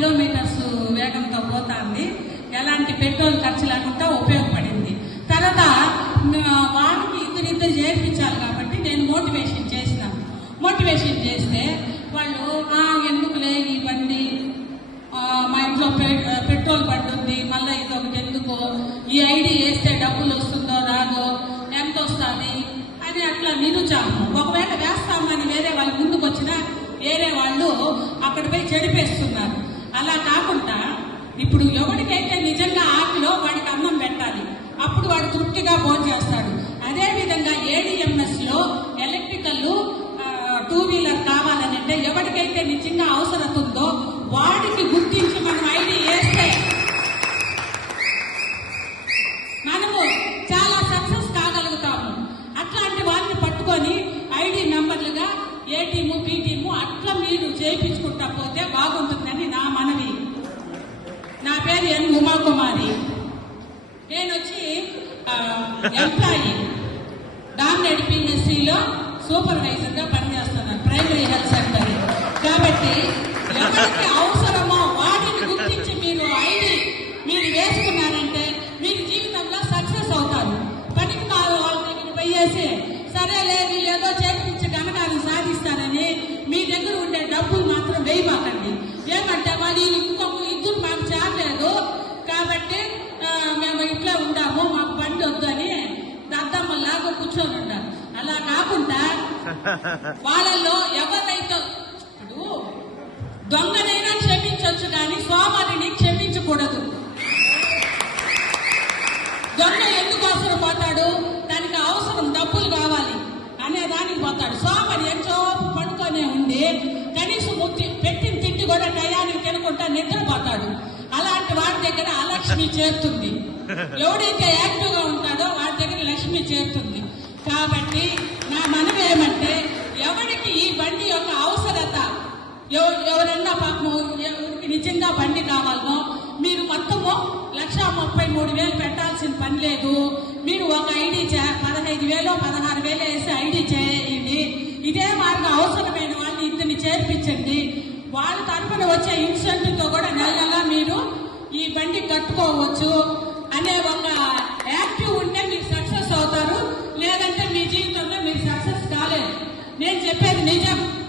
Kilometres వేగంతో పోతుంది ఎలాంటి పెట్రోల్ ఖర్చు లేకుండా ఉపయోగపడింది. తర్వాత వాళ్ళకి ఇద్దరు ఇద్దరు చేర్పించాలి కాబట్టి నేను మోటివేషన్ చేసినాను మోటివేషన్ చేస్తే వాళ్ళు ఎందుకు ఎందుకులే ఈ బండి? మా ఇంట్లో పె- పెట్రోల్ పడుతుంది మళ్ళీ ఇది ఒకటి ఎందుకు? ఈ ఐడి వేస్తే డబ్బులు వస్తుందో రాదో? ఎంత వస్తుంది? అని అట్లా నిరుచాము ఒకవేళ వేస్తామని వేరే వాళ్ళు ముందుకు వచ్చినా వేరే వాళ్ళు అక్కడ పోయి చెడిపేస్తున్నారు. అలా కాకుండా ఇప్పుడు ఎవరికైతే నిజంగా ఆకలో వాడికి అన్నం పెట్టాలి అప్పుడు వాడు తృప్తిగా భోజనం చేస్తాడు. అదేవిధంగా ఏడిఎంఎస్లో ఎలక్ట్రికల్ టూ వీలర్ కావాలని అంటే ఎవరికైతే నిజంగా అవసరం ఉందో వాడికి గుర్తించి మనం ఐడి వేస్తే మనము చాలా సక్సెస్ కాగలుగుతాము. అట్లాంటి వాళ్ళని పట్టుకొని ఐడి నంబర్లుగా ఏ టీము బి టీము అట్లా మీరు చేయించుకుంటా పోతే బాగుంటుంది. నా పేరు ఎన్ ఉమాకుమారి నేను వచ్చి ఎంప్లాయీ డామినేట్ పిఎస్సిలో సూపర్వైజర్గా పనిచేస్తున్నాను ప్రైమరీ హెల్త్ సెంటర్ కాబట్టి ఎవరికి అవసరమో వాటిని గుర్తించి మీరు ఐడి మీరు వేసుకున్నారంటే మీరు జీవితంలో సక్సెస్ అవుతారు. పనికి కాదు వాళ్ళ దగ్గర పోయేసి సరేలే వీళ్ళు ఏదో చేర్పించి ఘనకార్యం సాధిస్తారని మీ దగ్గర ఉండే డబ్బులు మాత్రం వేయమాకండి ఏమంటే వాళ్ళు ఇంకొక ఇద్దరు మాకు చేరలేదు కాబట్టి ఆ, మేము ఇట్లా ఉండాము మాకు బండి వద్దు అని దద్దమ్మలాగా కూర్చొని ఉన్నారు అలా కాకుండా వాళ్ళల్లో ఎవరైతే ఇప్పుడు దొంగనైనా క్షమించవచ్చు కానీ సోమరిని క్షమించకూడదు. దొంగ ఎందుకు అవసరం పోతాడు? దానికి అవసరం డబ్బులు కావాలి అనే దానికి పోతాడు. సోమరి ఎంతో పడుకొనే ఉండి కనీసం ముక్తి పెట్టిన తిండి కూడా టయానికి తినకుండా నిద్రపోతాడు. అలాంటి వాడి దగ్గర అలక్ష్మి చేరుతుంది. ఎవడైతే యాక్టివ్గా ఉంటాడో వాడి దగ్గర లక్ష్మి చేరుతుంది. కాబట్టి ఎవరన్నా పాపము నిజంగా బండి కావాలనో మీరు మొత్తము లక్ష ముప్పై మూడు వేలు పెట్టాల్సిన పని లేదు. మీరు ఒక ఐడి చే- పదహైదు వేలు పదహారు వేలు వేసి ఐడి చేయండి. ఇదే మార్గం అవసరమైన వాళ్ళని ఇంతని చేర్పించండి. వాళ్ళ తరఫున వచ్చే ఇన్సెంటివ్తో కూడా నెల నెలా మీరు ఈ బండి కట్టుకోవచ్చు అనే ఒక యాక్టివ్ ఉంటే మీరు సక్సెస్ అవుతారు. లేదంటే మీ జీవితంలో మీరు సక్సెస్ కాలేదు నేను చెప్పేది నిజం.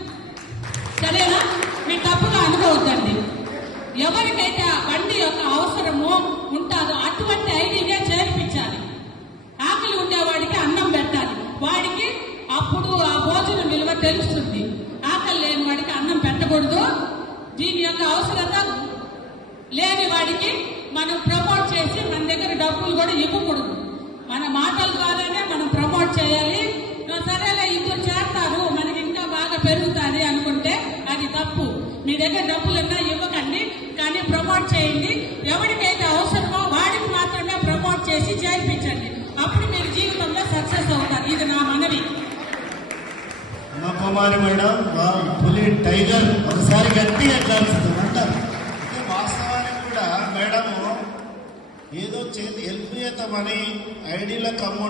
ఎవరికైతే ఆ బండి యొక్క అవసరము ఉంటుందో అటువంటి ఐడినే చేర్పించాలి. ఆకలి ఉండేవాడికి అన్నం పెట్టాలి. వాడికి అప్పుడు ఆ భోజనం విలువ తెలుస్తుంది. ఆకలి లేని వాడికి అన్నం పెట్టకూడదు. దీని యొక్క అవసరత లేని వాడికి మనం ప్రమోట్ చేసి మన దగ్గర డబ్బులు కూడా ఇవ్వకూడదు. మన మాటల ద్వారానే మనం ప్రమోట్ చేయాలి. సరేలే ఇద్దరు చేస్తారు మనకి ఇంకా బాగా పెరుగుతుంది అనుకుంటే అది తప్పు. మీ దగ్గర డబ్బులు ఉన్నా కానీ ప్రమోట్ చేయండి ఎవరికైతే అవసరమో వాడికి మాత్రమే ప్రమోట్ చేసి చేర్పించండి అప్పుడు మీరు జీవితంలో సక్సెస్ అవుతారు ఇది నా మనవి మా మా పులి టైగర్ ఒకసారి గట్టి ఎట్లాల్సింది అంటారు వాస్తవానికి కూడా మేడం ఏదో చేతి వెళ్ళిపోయేతామని ఐడీలకు అమౌంట్